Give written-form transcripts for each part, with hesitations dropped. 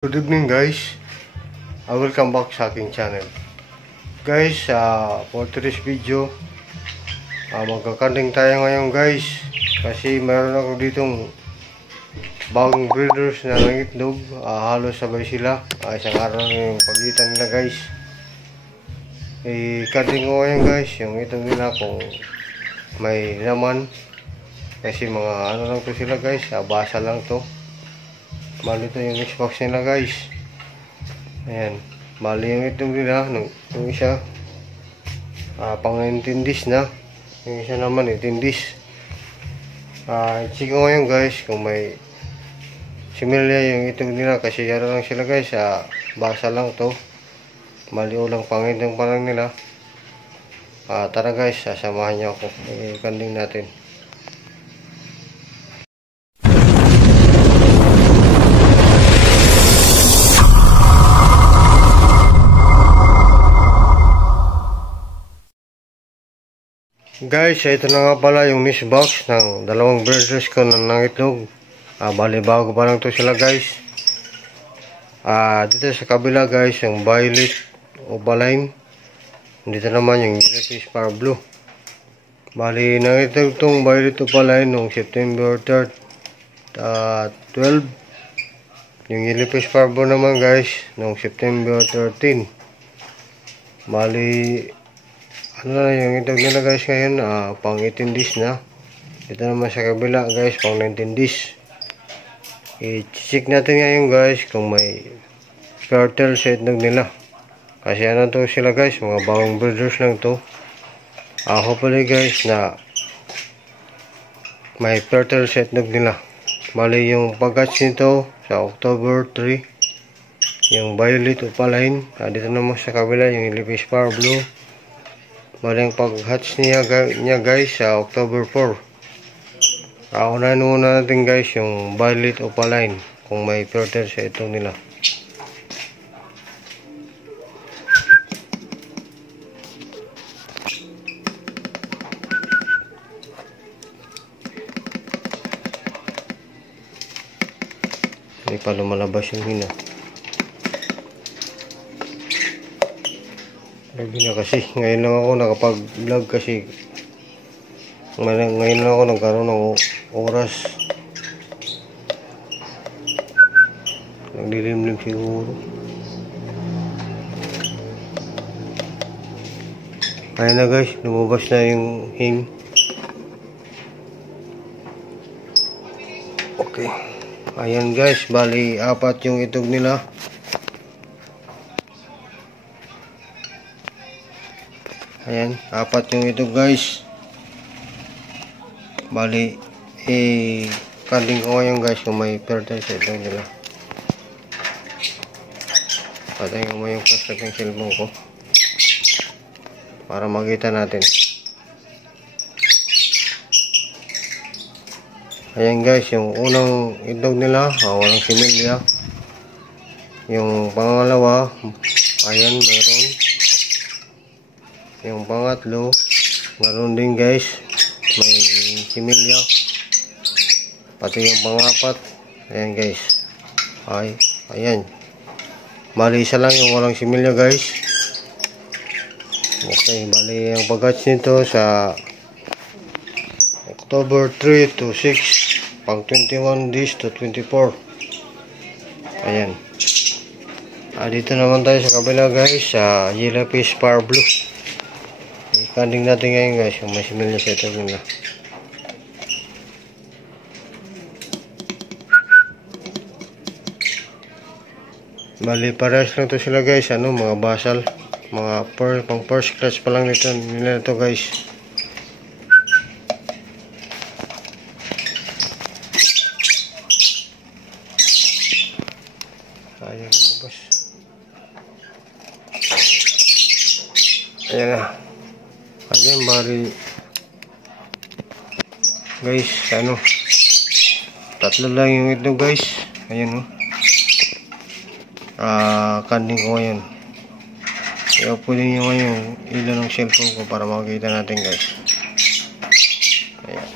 Good evening guys, welcome back sa aking channel. Guys, for today's video, magkakanding tayo ngayon guys. Kasi mayroon ako ditong bagong breeders na nangitlog. Halos sabay sila, isang araw yung pagitan nila guys. Kanding ko ngayon guys, yung itong nila kung may laman. Kasi mga ano lang to sila guys, basa lang to. Bali ito yung Xbox nila guys. Ayan. Bali yung itong nila. Yung isa pang 19 days na. Yung isa naman 18 days. I-check ko ngayon guys kung may similar yung itong nila. Kasi yaro lang sila guys. Basa lang to. Bali ulang pangitong pa lang nila. Tara guys, sasamahan niyo ako. Ikanding natin. Guys, ito na nga pala yung miss box ng dalawang breeders ko na nangitlog. Bali bago pa lang to sila guys. Dito sa kabila guys, yung violet opaline. Dito naman yung yellowfish pearl blue. Bali nangitlog tong violet opaline noong September 3rd, 12. Yung yellowfish pearl blue naman guys noong September 13. Bali ano na yung itog nila guys ngayon, pang 18 days na. Ito naman sa kabila guys, pang 19 days. I-check natin ngayon guys kung may fertile sa itlog nila. Kasi ano to sila guys, mga bagong breeders lang to. Hopefully guys na may fertile sa itlog nila. Bali yung pag-hatch nito sa October 3. Yung violet opaline. Dito naman sa kabila yung yellowfish pearl blue. Bali ang pag-hatch niya guys sa October 4. Unahin muna natin guys yung violet opaline kung may fertile sa itong nila. Hindi pa lumalabas yung hina. Lagi na kasi, ngayon lang ako nakapag-vlog kasi ngayon lang ako nagkaroon ng oras. Nagdilimlim siguro. Ayan na guys, lumabas na yung hing. Okay. Ayan guys, bali 4 yung itog nila. Ayan, 4 yung ito guys. Bali, kanding ko ngayon guys kung may fertile sa ito nila. Patayin ko mo yung flashlight ng cellphone ko para makita natin. Ayan guys, yung unang itlog nila, walang similya. Yung pangalawa, ayan, mayroon. Yung pangatlo, meron din guys, may similya. Pati yung pangapat, ayan guys. Ayan. Bali isa lang yung walang similya guys. Okay, bali ang pag-hatch nito sa October 3 to 6, pang 21 days to 24. Ayan. Dito naman tayo sa kabila guys, sa yellowfish pearl blue. Kanding natin ngayon guys yung may similya sa ito nila. Bali parehas lang to sila guys, mga basal, mga pang first class pa lang nila to guys. Ayan lumabas. Ayan na. Ayan, bali guys, tatlo lang yung ito guys. Ayan kanding ko ngayon. Kaya pwede nyo ngayon ilaw ng cellphone ko para makikita natin guys. Ayan.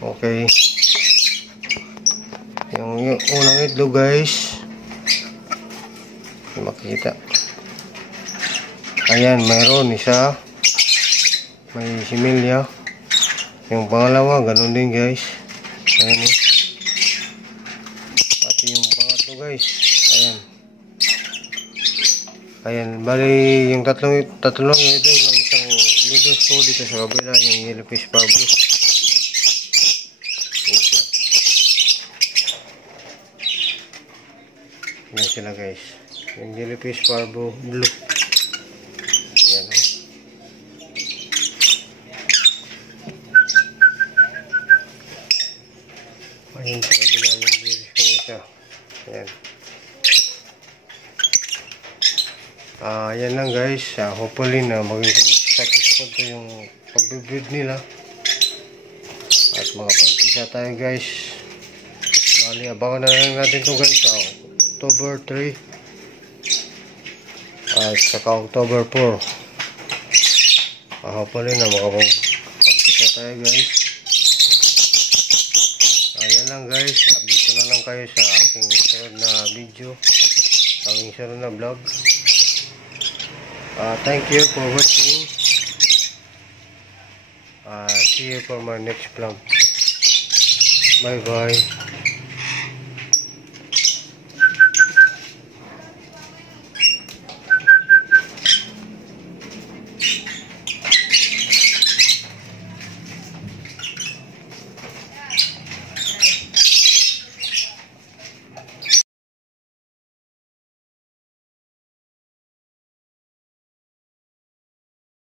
Okay. Yung unang itlog guys. Makita. Ayan, mayroon isa. May similya. Yung pangalawa, ganun din guys. Ayan eh. Pati yung pangatlo guys. Ayan. Ayan, bali yung tatlong yung itlog ng isang ligas po dito sa kabila, yung Yellowfish Parblu. Ayan sila guys. Yung Yellowfish Parblu. Ayan o. Ayan sa kabila yung ligas ko isa. Ayan. Ayan lang guys. Hopefully na maging successful to yung pagbibreed nila. At makapagpisa tayo guys. Bali, abangan na lang natin to guys sa October 3 at saka October 4. Hopefully na makapagpisa tayo guys. Ayan lang guys. Update ko na lang kayo sa aking sunod na video, aking sunod na vlog. Thank you for watching. See you for my next vlog. Bye bye.